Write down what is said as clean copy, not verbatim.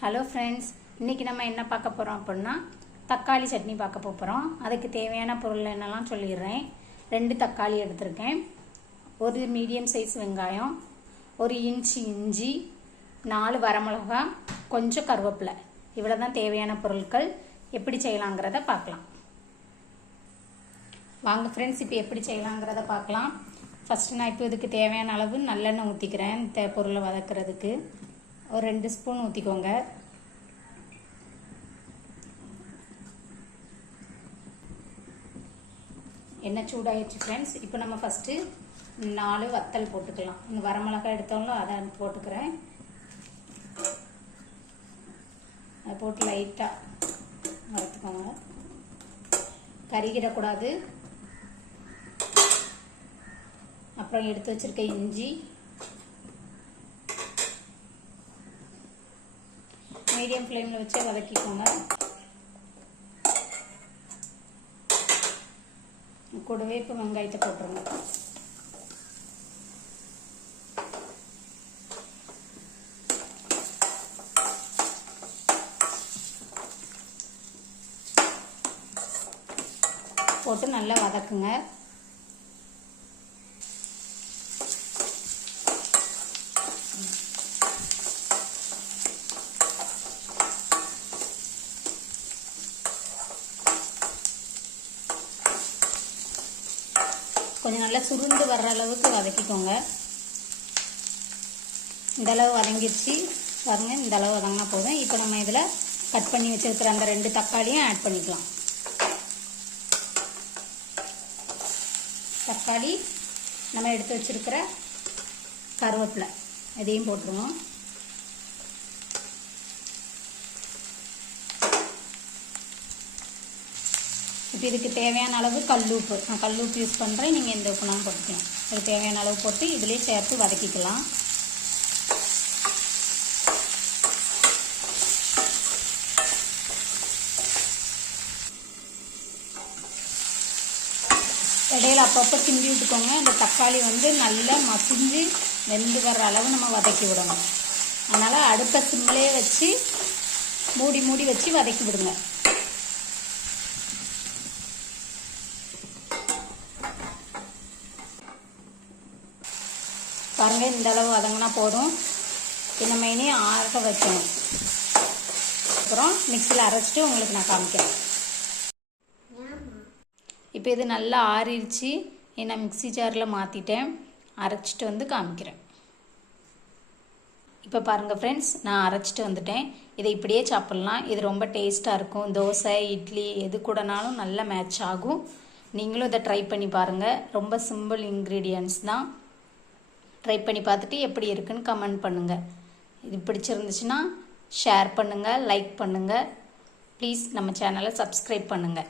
Hello friends, இன்றைக்கி நம்ம என்ன பார்க்க போகிறோம் அப்படின்னா தக்காளி சட்னி பார்க்க போகிறோம். அதுக்கு தேவையான பொருள் என்னெல்லாம் சொல்லிடுறேன். 2 தக்காளி எடுத்திருக்கேன், ஒரு மீடியம் சைஸ் வெங்காயம், 1 இன்ச் இஞ்சி, 4 வரமிளகா, கொஞ்சம் கருவேப்பிலை. இவ்வளோ தான் தேவையான பொருட்கள். எப்படி செய்யலாங்கிறத பார்க்கலாம் வாங்க ஃப்ரெண்ட்ஸ். இப்போ எப்படி செய்யலாங்கிறத பார்க்கலாம். ஃபஸ்ட்டு நான் இப்போ இதுக்கு தேவையான அளவு நல்லெண்ணெய் ஊற்றிக்கிறேன். பொருளை வதக்கிறதுக்கு ஒரு 2 ஸ்பூன் ஊற்றிக்கோங்க. எண்ணெய் சூடாகிடுச்சு ஃப்ரெண்ட்ஸ். இப்போ நம்ம ஃபஸ்ட்டு 4 வத்தல் போட்டுக்கலாம். இந்த வரமிளகாய் எடுத்தோம்ல அதை போட்டுக்கிறேன். அதை போட்டு லைட்டாக வறுத்துக்கோங்க, கருகிடக்கூடாது. அப்புறம் எடுத்து வச்சிருக்க இஞ்சி மீடியம் ஃப்ளேமில் வச்சே வதக்கிக்கோங்க. கூடவே இப்போ வெங்காயத்தை போட்டுருங்க. போட்டு நல்லா வதக்குங்க. கொஞ்சம் நல்லா சுருண்டு வர்ற அளவுக்கு வதக்கிக்கோங்க. இந்த அளவு வதங்கிடுச்சு பாருங்க. இந்த அளவு வதங்கினா போதும். இப்போ நம்ம இதில் கட் பண்ணி வச்சிருக்கிற அந்த 2 தக்காளியும் ஆட் பண்ணிக்கலாம். தக்காளி, நம்ம எடுத்து வச்சிருக்கிற கருவேப்பிலை இதையும் போட்டுருவோம். இப்போ இதுக்கு தேவையான அளவு கல்லுப்பு, நான் கல்லுப்பு யூஸ் பண்ணுறேன். நீங்கள் எந்த உப்புனாலும் போட்டுக்கலாம். அதுக்கு தேவையான அளவு போட்டு இதிலே சேர்த்து வதக்கிக்கலாம். இடையில அப்பப்போ கிண்டி விட்டுக்கோங்க. இந்த தக்காளி நல்லா மசிஞ்சு வெந்து வர்ற அளவு நம்ம வதக்கி விடணும். அதனால் அடுப்பை சிம்மிலே வச்சு மூடி மூடி வச்சு வதக்கி விடுங்க. பாருங்கள், இந்த அளவு வதங்கினா போதும். இப்போ நம்ம இனி ஆற வைக்கணும். அப்புறம் மிக்சியில் அரைச்சிட்டு உங்களுக்கு நான் காமிக்கிறேன். இப்போ இது நல்லா ஆறிடுச்சு. நான் மிக்சி ஜாரில் மாற்றிட்டேன். அரைச்சிட்டு காமிக்கிறேன். இப்போ பாருங்கள் ஃப்ரெண்ட்ஸ், நான் அரைச்சிட்டு வந்துட்டேன். இதை இப்படியே சாப்பிட்லாம். இது ரொம்ப டேஸ்ட்டாக இருக்கும். தோசை, இட்லி எது கூடனாலும் நல்லா மேட்ச் ஆகும். நீங்களும் இதை ட்ரை பண்ணி பாருங்கள். ரொம்ப சிம்பிள் இன்க்ரீடியன்ட்ஸ் தான். ட்ரை பண்ணி பார்த்துட்டு எப்படி இருக்குன்னு கமெண்ட் பண்ணுங்கள். இது பிடிச்சிருந்துச்சுன்னா ஷேர் பண்ணுங்கள், லைக் பண்ணுங்கள். ப்ளீஸ் நம்ம சேனலை சப்ஸ்கிரைப் பண்ணுங்கள்.